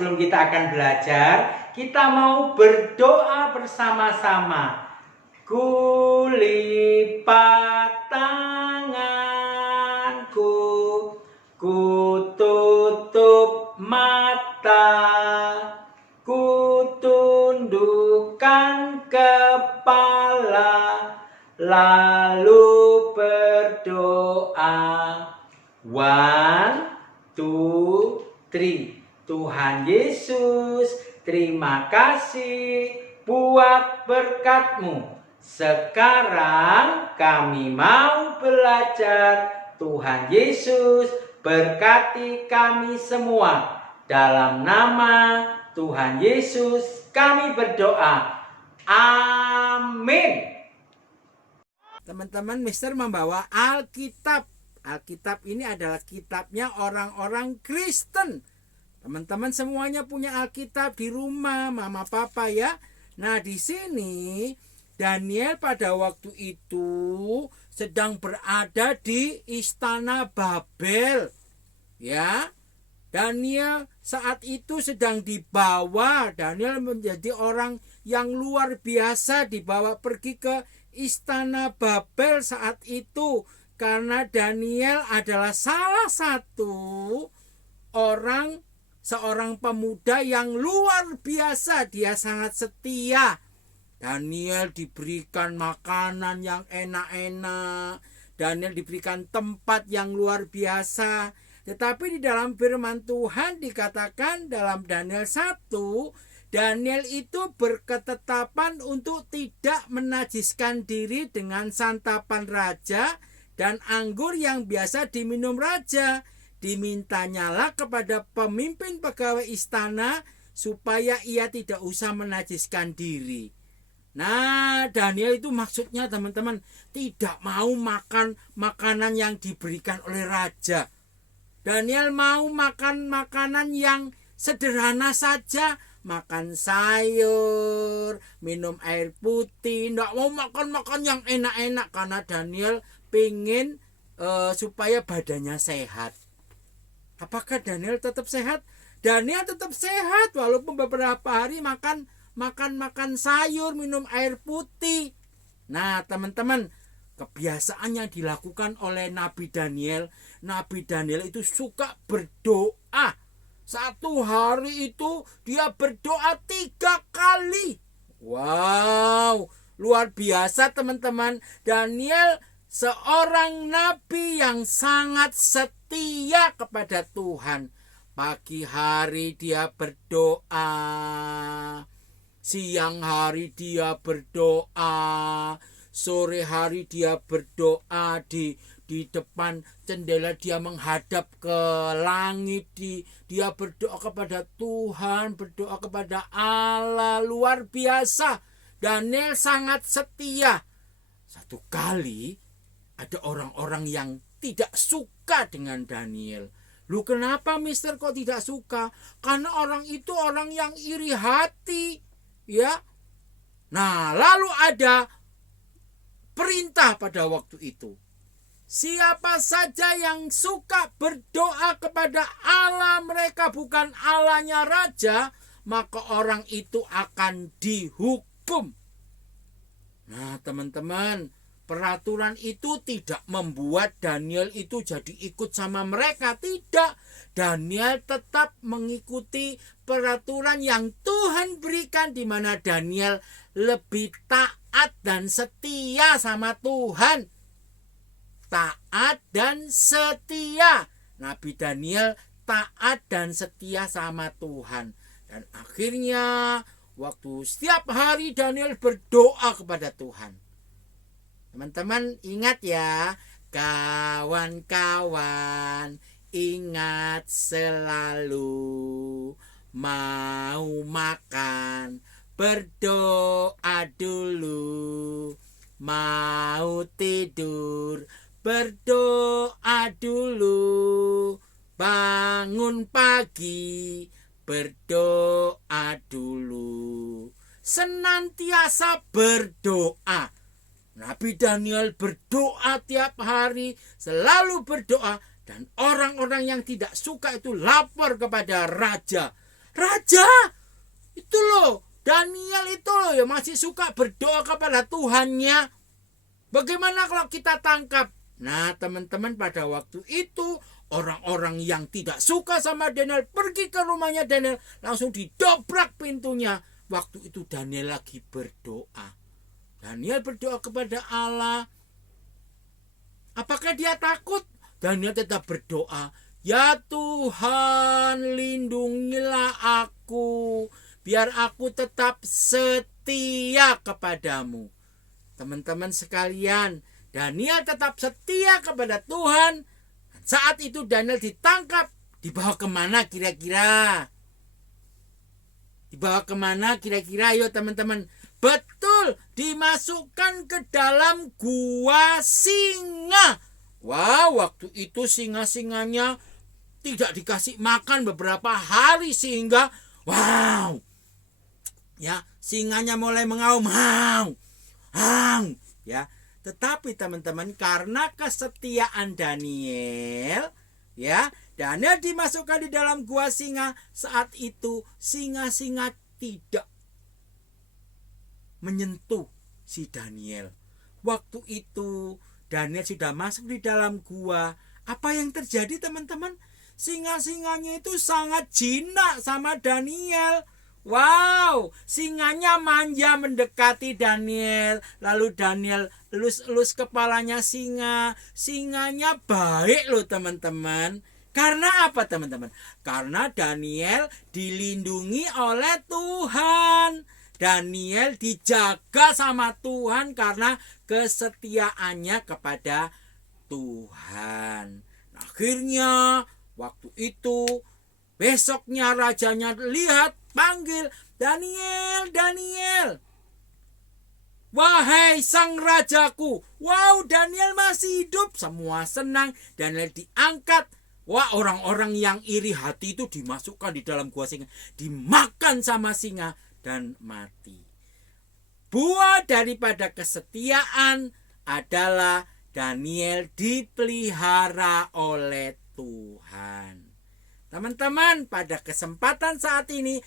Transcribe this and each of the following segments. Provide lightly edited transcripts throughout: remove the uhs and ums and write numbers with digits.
sebelum kita akan belajar, kita mau berdoa bersama-sama. Kulipat tanganku, ku tutup mata, ku tundukkan kepala, lalu berdoa. 1, 2, 3. Tuhan Yesus, terima kasih buat berkat-Mu. Sekarang kami mau belajar. Tuhan Yesus, berkati kami semua. Dalam nama Tuhan Yesus kami berdoa. Amin. Teman-teman, Mister membawa Alkitab. Alkitab ini adalah kitabnya orang-orang Kristen. Teman-teman semuanya punya Alkitab di rumah, mama papa ya. Nah, di sini Daniel pada waktu itu sedang berada di istana Babel. Ya. Daniel saat itu sedang dibawa. Daniel menjadi orang yang luar biasa, dibawa pergi ke istana Babel saat itu. Karena Daniel adalah salah satu seorang pemuda yang luar biasa. Dia sangat setia. Daniel diberikan makanan yang enak-enak. Daniel diberikan tempat yang luar biasa. Tetapi di dalam firman Tuhan dikatakan dalam Daniel 1, Daniel itu berketetapan untuk tidak menajiskan diri dengan santapan raja dan anggur yang biasa diminum raja. Dimintanyalah kepada pemimpin pegawai istana supaya ia tidak usah menajiskan diri. Nah, Daniel itu maksudnya teman-teman tidak mau makan makanan yang diberikan oleh raja. Daniel mau makan makanan yang sederhana saja. Makan sayur, minum air putih. Tidak mau makan yang enak-enak karena Daniel pengen supaya badannya sehat. Apakah Daniel tetap sehat? Daniel tetap sehat walaupun beberapa hari makan sayur, minum air putih. Nah, teman-teman, kebiasaan yang dilakukan oleh Nabi Daniel itu suka berdoa. Satu hari itu dia berdoa 3 kali. Wow, luar biasa teman-teman. Daniel seorang nabi yang sangat setia kepada Tuhan. Pagi hari dia berdoa, siang hari dia berdoa, sore hari dia berdoa di depan jendela, dia menghadap ke langit, dia berdoa kepada Tuhan, berdoa kepada Allah. Luar biasa. Daniel sangat setia. Satu kali ada orang-orang yang tidak suka dengan Daniel. Lu kenapa Mister kok tidak suka? Karena orang itu orang yang iri hati. Ya. Nah, lalu ada perintah pada waktu itu. Siapa saja yang suka berdoa kepada Allah mereka, bukan Allahnya raja, maka orang itu akan dihukum. Nah, teman-teman, peraturan itu tidak membuat Daniel itu jadi ikut sama mereka. Tidak. Daniel tetap mengikuti peraturan yang Tuhan berikan, di mana Daniel lebih taat dan setia sama Tuhan. Taat dan setia. Nabi Daniel taat dan setia sama Tuhan. Dan akhirnya waktu setiap hari Daniel berdoa kepada Tuhan. Teman-teman ingat ya, kawan-kawan, ingat selalu mau makan, berdoa dulu, mau tidur, berdoa dulu, bangun pagi, berdoa dulu, senantiasa berdoa. Nabi Daniel berdoa tiap hari, selalu berdoa, dan orang-orang yang tidak suka itu lapor kepada raja. raja. Itu loh, Daniel itu loh ya masih suka berdoa kepada Tuhannya. Bagaimana kalau kita tangkap? Nah, teman-teman, pada waktu itu orang-orang yang tidak suka sama Daniel pergi ke rumahnya Daniel, langsung didobrak pintunya. Waktu itu Daniel lagi berdoa. Daniel berdoa kepada Allah. Apakah dia takut? Daniel tetap berdoa. Ya Tuhan, lindungilah aku, biar aku tetap setia kepadamu. Teman-teman sekalian, Daniel tetap setia kepada Tuhan. Saat itu Daniel ditangkap. Dibawa kemana kira-kira? Dibawa kemana kira-kira? Ayo teman-teman. Betul, dimasukkan ke dalam gua singa. Wow, waktu itu singa-singanya tidak dikasih makan beberapa hari sehingga wow, ya singanya mulai mengaum, ya. Tetapi teman-teman, karena kesetiaan Daniel, ya, Daniel dimasukkan di dalam gua singa. Saat itu singa-singa tidak menyentuh si Daniel. Waktu itu Daniel sudah masuk di dalam gua. Apa yang terjadi teman-teman? Singa-singanya itu sangat jinak sama Daniel. Wow, singanya manja mendekati Daniel. Lalu Daniel elus-elus kepalanya singa. Singanya baik loh teman-teman. Karena apa teman-teman? Karena Daniel dilindungi oleh Tuhan. Daniel dijaga sama Tuhan karena kesetiaannya kepada Tuhan. Akhirnya waktu itu besoknya rajanya lihat, panggil, Daniel, Daniel. Wahai sang rajaku. Wow, Daniel masih hidup. Semua senang. Daniel diangkat. Wah, orang-orang yang iri hati itu dimasukkan di dalam gua singa. Dimakan sama singa dan mati. Buah daripada kesetiaan adalah Daniel dipelihara oleh Tuhan. Teman-teman, pada kesempatan saat ini,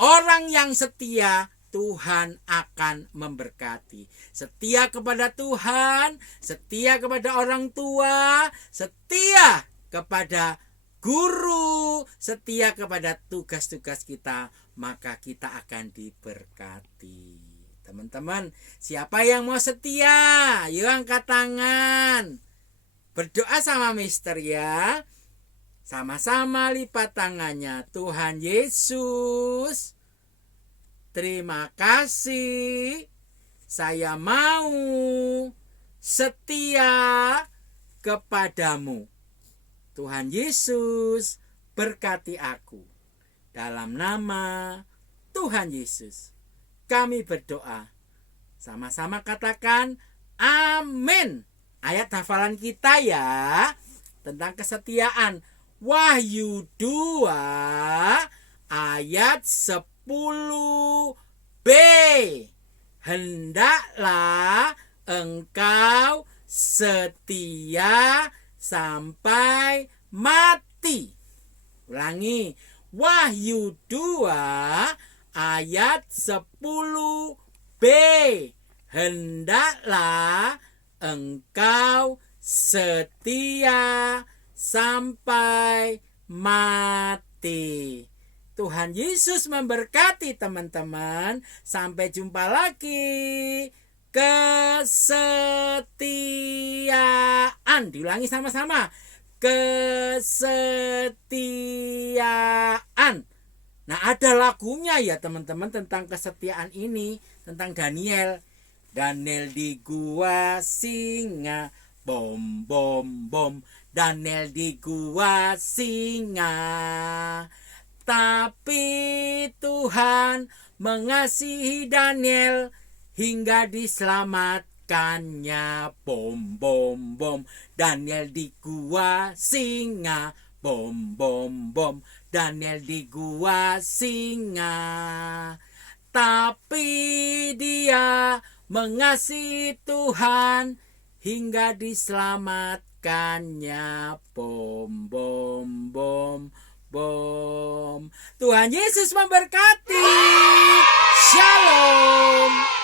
orang yang setia Tuhan akan memberkati. Setia kepada Tuhan, setia kepada orang tua, setia kepada guru, setia kepada tugas-tugas kita, maka kita akan diberkati. Teman-teman, siapa yang mau setia? Yuk angkat tangan. Berdoa sama Mister ya. Sama-sama lipat tangannya. Tuhan Yesus, terima kasih. Saya mau setia kepadamu. Tuhan Yesus, berkati aku. Dalam nama Tuhan Yesus, kami berdoa. Sama-sama katakan amin. Ayat hafalan kita ya tentang kesetiaan. Wahyu 2 ayat 10b. Hendaklah engkau setia sampai mati. Ulangi. Wahyu 2 ayat 10b. Hendaklah engkau setia sampai mati. Tuhan Yesus memberkati teman-teman. Sampai jumpa lagi. Kesetiaan. Diulangi sama-sama. Kesetiaan. Nah, ada lagunya ya teman-teman tentang kesetiaan ini, tentang Daniel. Daniel di gua singa, bom bom bom. Daniel di gua singa. Tapi Tuhan mengasihi Daniel hingga diselamatkannya. Bom bom bom. Daniel di gua singa, bom bom bom. Daniel di gua singa. Tapi dia mengasihi Tuhan hingga diselamatkannya. Bom bom bom bom. Tuhan Yesus memberkati. Shalom.